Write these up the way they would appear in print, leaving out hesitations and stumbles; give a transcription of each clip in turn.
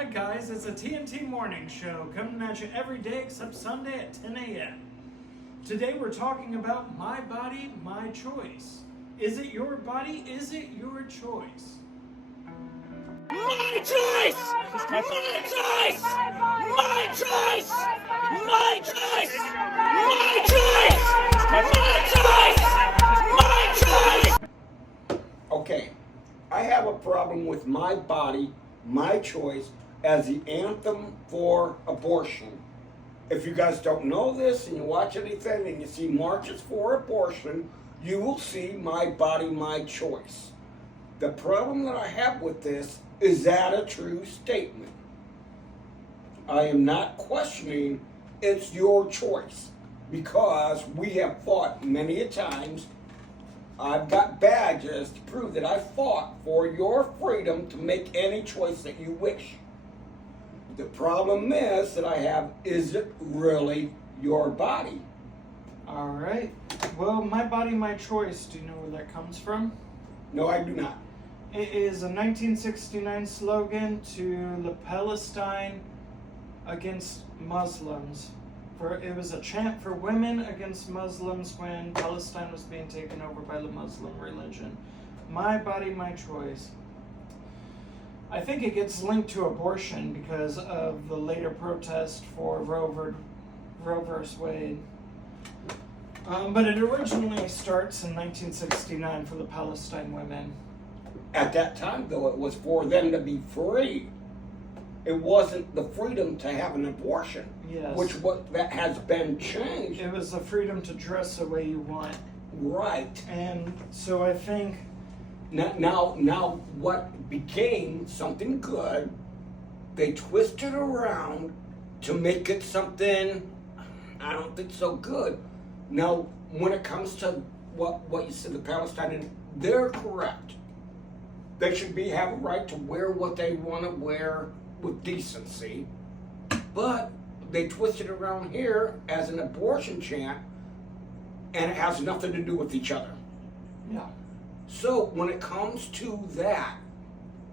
Hi guys, it's a TNT morning show coming at you every day except Sunday at 10 a.m. Today we're talking about my body, my choice. Is it your body? Is it your choice? My choice! My choice! My choice! My choice! My choice! My choice! My choice! Okay, I have a problem with my body, my choice as the anthem for abortion. If you guys don't know this and you watch anything and you see marches for abortion, you will see my body, my choice. The problem that I have with this is that a true statement. I am not questioning it's your choice because we have fought many a times. I've got badges to prove that I fought for your freedom to make any choice that you wish. The problem is that I have, is it really your body? Alright, well, my body, my choice, do you know where that comes from? No, I do not. It is a 1969 slogan to the Palestine against Muslims. It was a chant for women against Muslims when Palestine was being taken over by the Muslim religion. My body, my choice. I think it gets linked to abortion because of the later protest for Roe vs. Wade. But it originally starts in 1969 for the Palestine women. At that time, though, it was for them to be free. It wasn't the freedom to have an abortion. Yes. That has been changed. It was the freedom to dress the way you want. Right. And so I think... Now what became something good, they twisted around to make it something I don't think so good. Now, when it comes to what you said, the Palestinians, they're correct. They should have a right to wear what they want to wear with decency. But they twist it around here as an abortion chant, and it has nothing to do with each other. Yeah. So when it comes to that,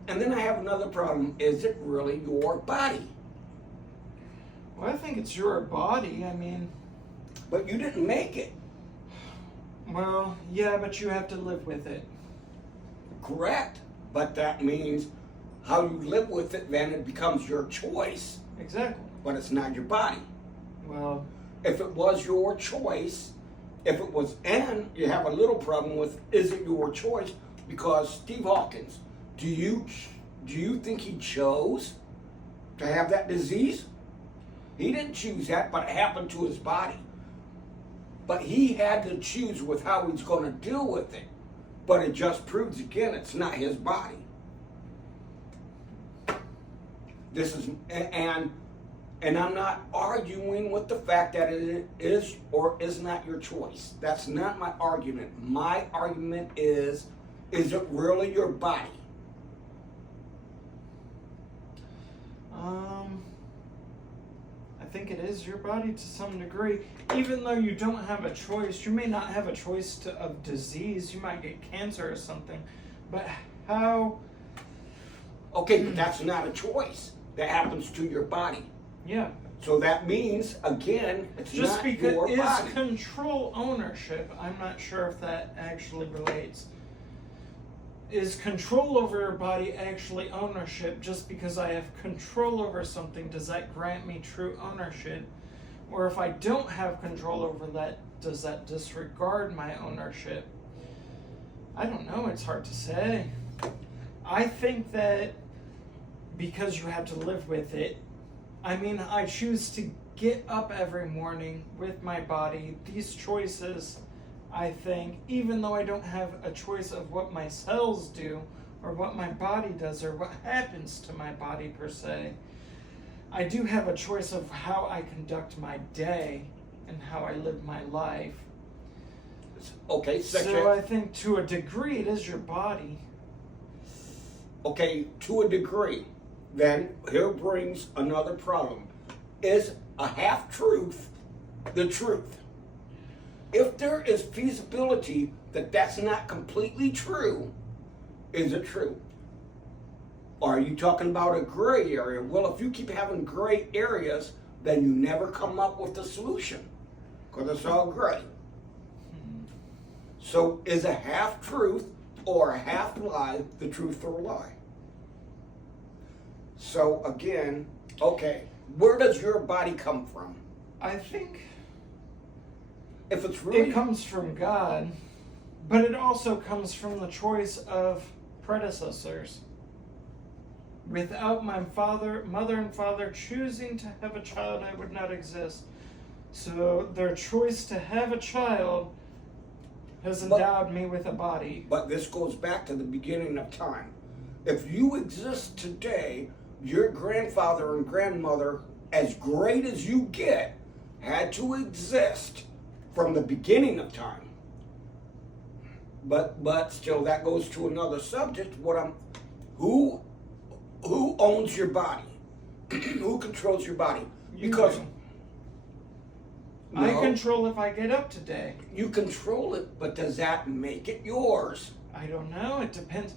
and then I have another problem, is it really your body? Well, I think it's your body, I mean... But you didn't make it. Well, yeah, but you have to live with it. Correct. But that means how you live with it, then it becomes your choice. Exactly. But it's not your body. Well... If it was your choice, and you have a little problem with, is it your choice? Because Steve Hawkins, do you think he chose to have that disease? He didn't choose that, but it happened to his body. But he had to choose with how he's going to deal with it. But it just proves again, it's not his body. And I'm not arguing with the fact that it is or is not your choice. That's not my argument. My argument is it really your body? I think it is your body to some degree. Even though you don't have a choice, you may not have a choice of disease. You might get cancer or something. But how... Okay, but that's not a choice. That happens to your body. Yeah. So that means, again, it's just not because your body. Is control ownership? I'm not sure if that actually relates. Is control over your body actually ownership? Just because I have control over something, does that grant me true ownership? Or if I don't have control over that, does that disregard my ownership? I don't know, it's hard to say. I think that because you have to live with it, I mean, I choose to get up every morning with my body. These choices, I think, even though I don't have a choice of what my cells do or what my body does or what happens to my body per se, I do have a choice of how I conduct my day and how I live my life. Okay, so I think to a degree it is your body. Okay, to a degree. Then here brings another problem. Is a half-truth the truth? If there is feasibility that that's not completely true, is it true? Are you talking about a gray area? Well, if you keep having gray areas, then you never come up with a solution because it's all gray. So is a half truth or a half lie the truth or a lie? So again, okay, where does your body come from? I think If it's really it comes from God, but it also comes from the choice of predecessors. Without my mother and father choosing to have a child, I would not exist. So their choice to have a child has endowed me with a body. But this goes back to the beginning of time. If you exist today, your grandfather and grandmother, as great as you get, had to exist from the beginning of time. But still, that goes to another subject. Who owns your body? Who controls your body? Because do. no, I control if I get up today. you control it, but does that make it yours? I don't know. It depends.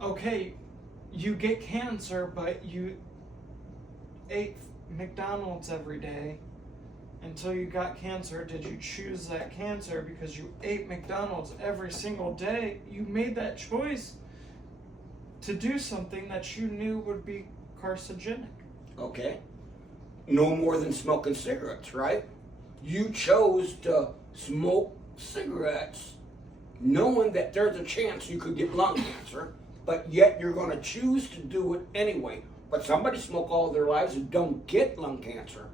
Okay, you get cancer, but you ate McDonald's every day until you got cancer. Did you choose that cancer because you ate McDonald's every single day? You made that choice to do something that you knew would be carcinogenic. Okay. No more than smoking cigarettes, right? You chose to smoke cigarettes knowing that there's a chance you could get lung cancer, but yet you're going to choose to do it anyway. But somebody smoke all their lives and don't get lung cancer.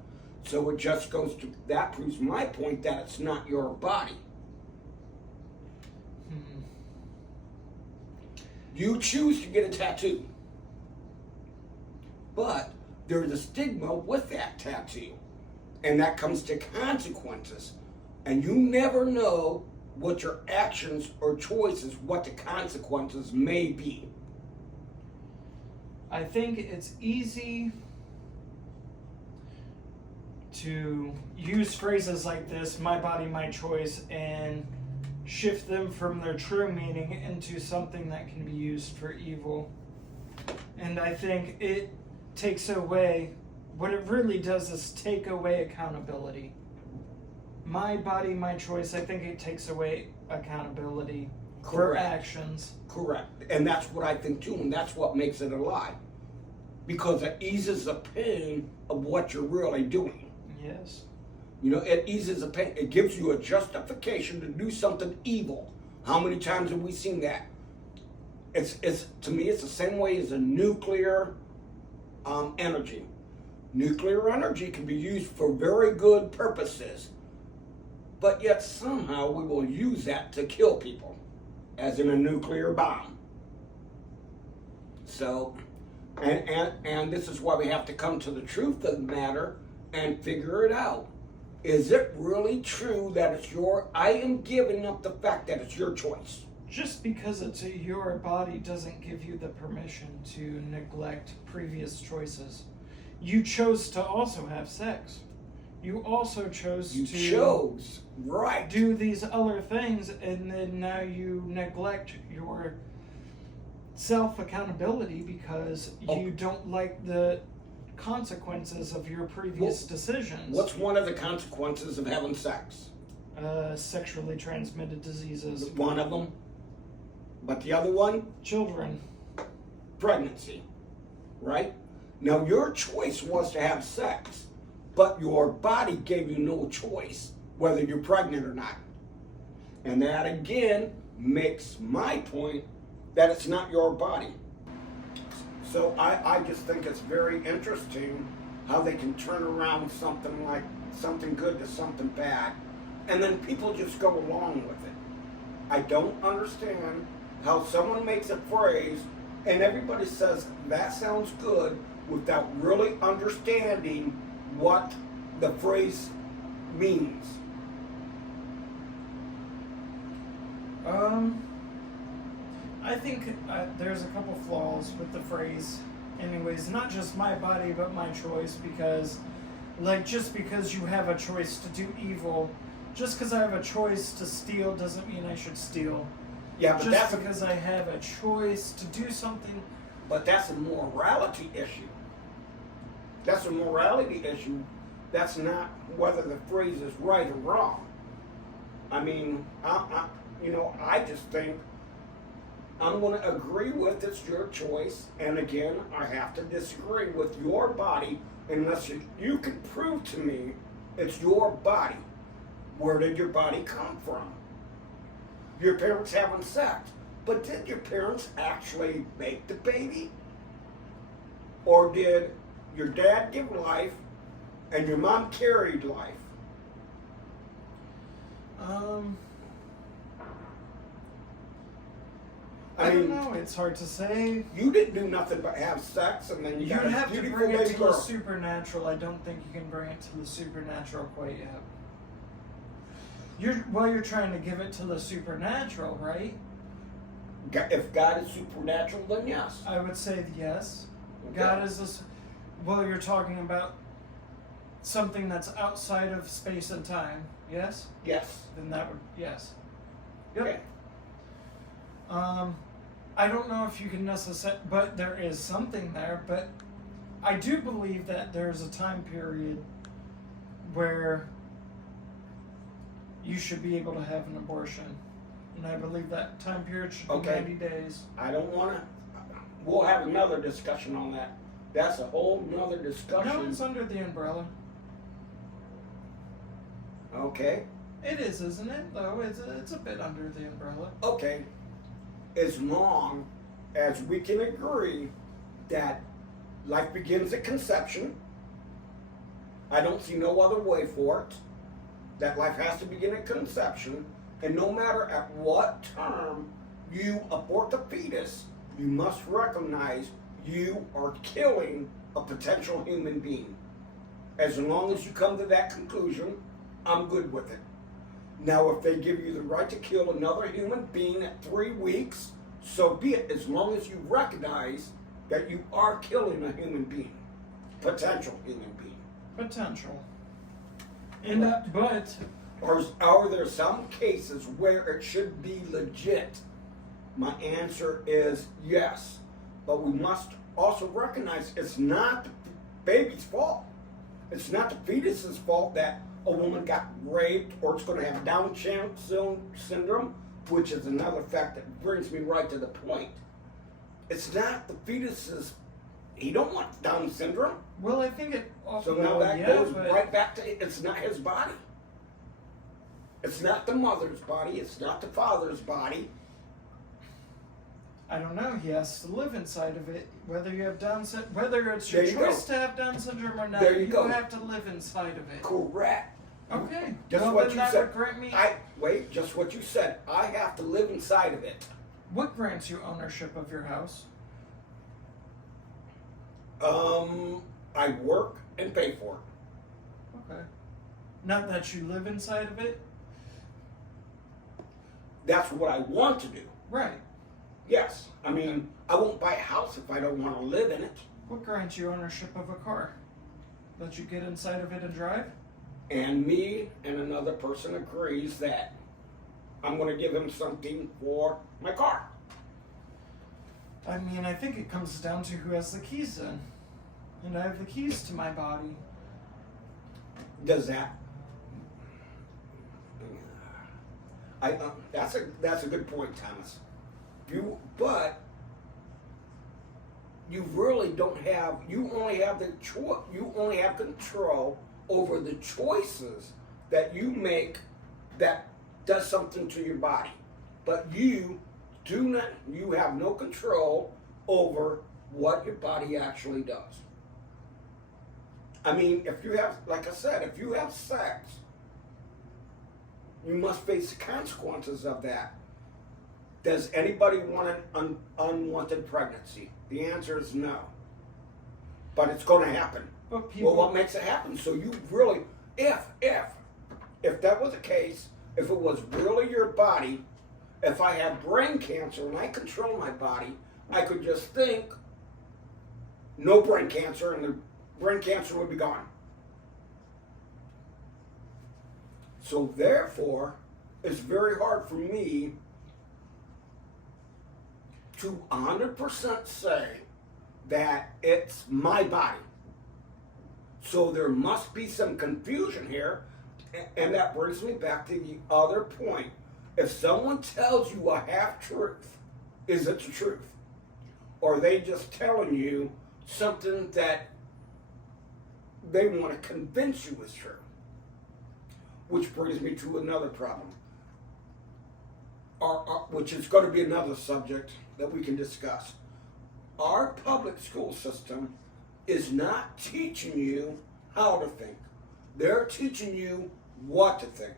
So it just goes to, that proves my point that it's not your body. You choose to get a tattoo. But there's a stigma with that tattoo. And that comes to consequences. And you never know what your actions or choices, what the consequences may be. I think it's easy to use phrases like this, my body, my choice, and shift them from their true meaning into something that can be used for evil. And I think it takes away, what it really does is take away accountability. My body, my choice, I think it takes away accountability for Correct. actions. Correct. And that's what I think too, and that's what makes it a lie. Because it eases the pain of what you're really doing. Yes. You know, it eases the pain. It gives you a justification to do something evil. How many times have we seen that? It's to me, it's the same way as a nuclear energy. Nuclear energy can be used for very good purposes, but yet somehow we will use that to kill people, as in a nuclear bomb. So, and this is why we have to come to the truth of the matter and figure it out. Is it really true that it's I am giving up the fact that it's your choice. Just because it's your body doesn't give you the permission to neglect previous choices. You chose to also have sex. You also chose You to chose, right. do these other things, and then now you neglect your self-accountability because you don't like the consequences of your previous decisions. What's one of the consequences of having sex? Sexually transmitted diseases. One of them. But the other one? Children. Pregnancy. Right? Now your choice was to have sex, but your body gave you no choice whether you're pregnant or not. And that again makes my point that it's not your body. So I just think it's very interesting how they can turn around something like something good to something bad, and then people just go along with it. I don't understand how someone makes a phrase and everybody says that sounds good without really understanding what the phrase means. I think there's a couple flaws with the phrase. Anyways, not just my body, but my choice, because, like, just because you have a choice to do evil, just because I have a choice to steal doesn't mean I should steal. Yeah, but Just that's because I have a choice to do something But that's a morality issue. That's a morality issue. That's not whether the phrase is right or wrong. I mean, I just think I'm going to agree with it's your choice. And again, I have to disagree with your body unless you can prove to me it's your body. Where did your body come from? Your parents having sex. But did your parents actually make the baby? Or did your dad give life and your mom carried life? I don't know. It's hard to say. You didn't do nothing but have sex, and then you got a have to beautiful bring it baby to girl. the supernatural. I don't think you can bring it to the supernatural quite yet. You're trying to give it to the supernatural, right? If God is supernatural, then yes. I would say yes. Okay. God is this. Well, you're talking about something that's outside of space and time. Yes. Yes. Then that would yes. Yep. Okay. I don't know if you can necessarily, but there is something there. But I do believe that there's a time period where you should be able to have an abortion. And I believe that time period should be Okay. 90 days. I don't want to. We'll have another discussion on that. That's a whole nother discussion. No, it's under the umbrella. Okay. It is, isn't it? Though it's a bit under the umbrella. Okay. As long as we can agree that life begins at conception, I don't see no other way for it. That life has to begin at conception, and no matter at what term you abort the fetus, you must recognize you are killing a potential human being. As long as you come to that conclusion, I'm good with it. Now, if they give you the right to kill another human being at 3 weeks, so be it, as long as you recognize that you are killing a human being, potential human being. Potential. And but Or are there some cases where it should be legit? My answer is yes. But we must also recognize it's not the baby's fault. It's not the fetus's fault that a woman got raped or it's going to have Down syndrome, which is another fact that brings me right to the point. It's not the fetus's. He don't want Down syndrome. well, I think it. So well, now that yeah, goes but right back to it's not his body. It's not the mother's body. It's not the father's body. I don't know. He has to live inside of it. Whether you have Down syndrome, whether it's There your you choice go. to have Down syndrome or not, There you go. have to live inside of it. Correct. Okay. Just well, what then you that said. would grant me. Wait, just what you said. I have to live inside of it. What grants you ownership of your house? I work and pay for it. Okay. Not that you live inside of it. That's what I want to do. Right. Yes. I mean, I won't buy a house if I don't want to live in it. What grants you ownership of a car? That you get inside of it and drive? And me and another person agrees that I'm going to give him something for my car. I mean, I think it comes down to who has the keys then. And I have the keys to my body. Does that? That's a good point, Thomas. But you really don't have. You only have the choice. You only have control over the choices that you make that does something to your body. But you do not. You have no control over what your body actually does. I mean, if you have, like I said, if you have sex, you must face the consequences of that. Does anybody want an unwanted pregnancy? The answer is no. But it's going to happen. But people, Well, what makes it happen? So you really, if that was the case, if it was really your body, if I had brain cancer and I control my body, I could just think, no brain cancer, and the brain cancer would be gone. So therefore, it's very hard for me to 100% say that it's my body. So there must be some confusion here, and that brings me back to the other point. If someone tells you a half-truth, is it the truth? Or are they just telling you something that they want to convince you is true? Which brings me to another problem, which is going to be another subject that we can discuss. Our public school system is not teaching you how to think. They're teaching you what to think.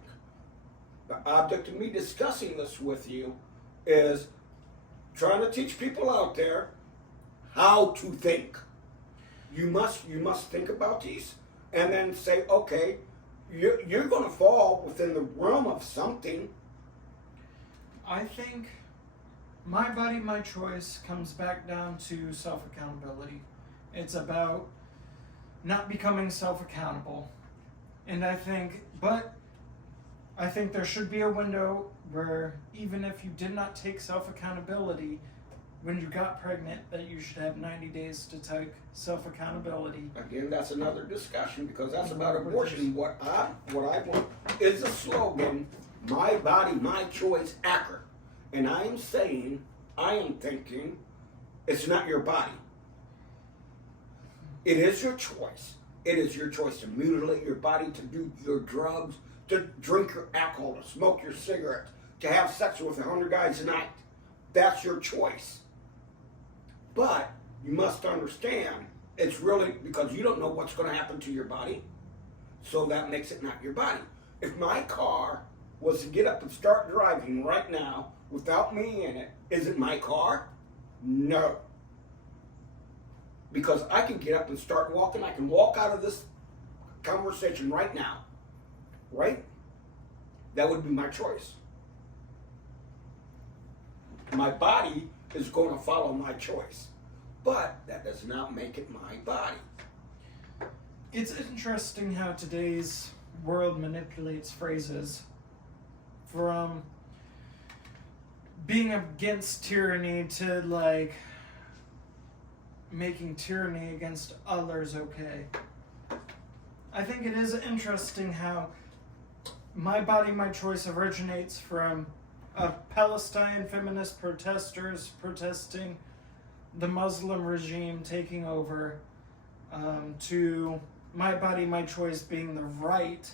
The object of me discussing this with you is trying to teach people out there how to think. You must think about these and then say, okay, you're going to fall within the realm of something. I think my body, my choice comes back down to self-accountability. It's about not becoming self-accountable. And I think there should be a window where even if you did not take self-accountability when you got pregnant, that you should have 90 days to take self-accountability. Again, that's another discussion because that's about abortion. What I want is a slogan, my body, my choice, accurate. And I am thinking, it's not your body. It is your choice. It is your choice to mutilate your body, to do your drugs, to drink your alcohol, to smoke your cigarette, to have sex with 100 guys a night. That's your choice. But you must understand, it's really because you don't know what's going to happen to your body. So that makes it not your body. If my car was to get up and start driving right now without me in it, is it my car? No. Because I can get up and start walking. I can walk out of this conversation right now. Right? That would be my choice. My body is going to follow my choice. But that does not make it my body. It's interesting how today's world manipulates phrases from being against tyranny to like making tyranny against others okay. I think it is interesting how my body, my choice originates from Palestine feminist protesters protesting the Muslim regime taking over, to my body, my choice being the right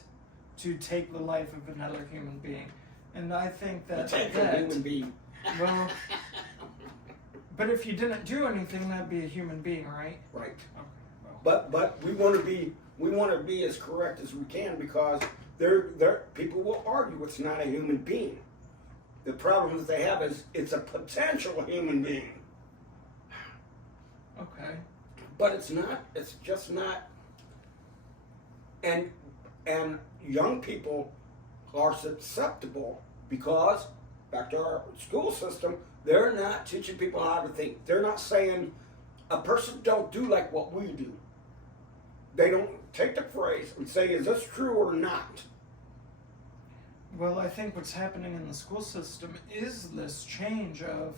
to take the life of another human being. And I think that a human being. Well, but if you didn't do anything, that'd be a human being, right? Right. Okay. Well. But we want to be as correct as we can because people will argue it's not a human being. The problem that they have is it's a potential human being. Okay. But it's not. It's just not. And young people are susceptible because back to our school system, they're not teaching people how to think. They're not saying a person don't do like what we do. They don't take the phrase and say, is this true or not? Well, I think what's happening in the school system is this change of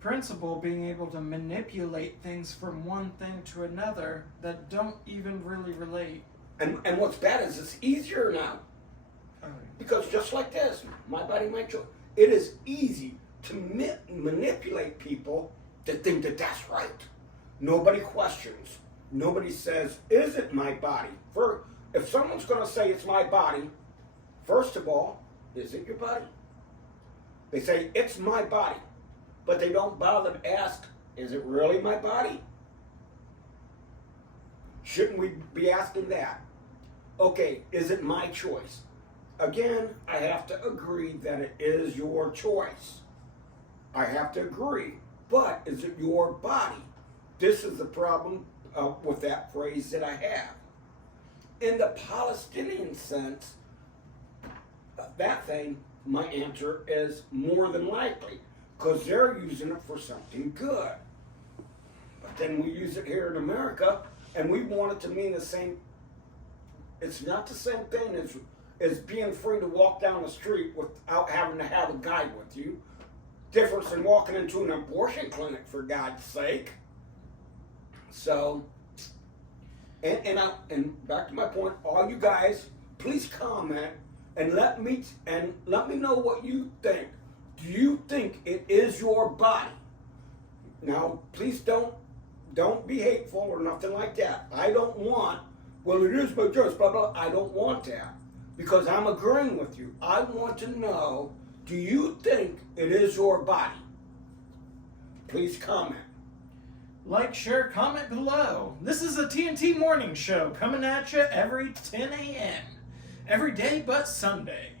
principal being able to manipulate things from one thing to another that don't even really relate. And what's bad is it's easier now. Because just like this, my body, my choice, it is easy to manipulate people to think that that's right. Nobody questions. Nobody says, is it my body? If someone's going to say it's my body, first of all, is it your body? They say, it's my body. But they don't bother to ask, is it really my body? Shouldn't we be asking that? Okay, is it my choice? Again, I have to agree that it is your choice. I have to agree. But is it your body? This is the problem with that phrase that I have. In the Palestinian sense, that thing, my answer is more than likely. Because they're using it for something good. But then we use it here in America, and we want it to mean the same. It's not the same thing as being free to walk down the street without having to have a guide with you difference than walking into an abortion clinic, for God's sake. So, and back to my point, all you guys, please comment and let me know what you think. Do you think it is your body? Now, please don't be hateful or nothing like that. I don't want, well, it is my choice, blah, blah. I don't want that because I'm agreeing with you. I want to know, do you think it is your body? Please comment. Like, share, comment below. This is a TNT Morning Show coming at you every 10 a.m. every day but Sunday.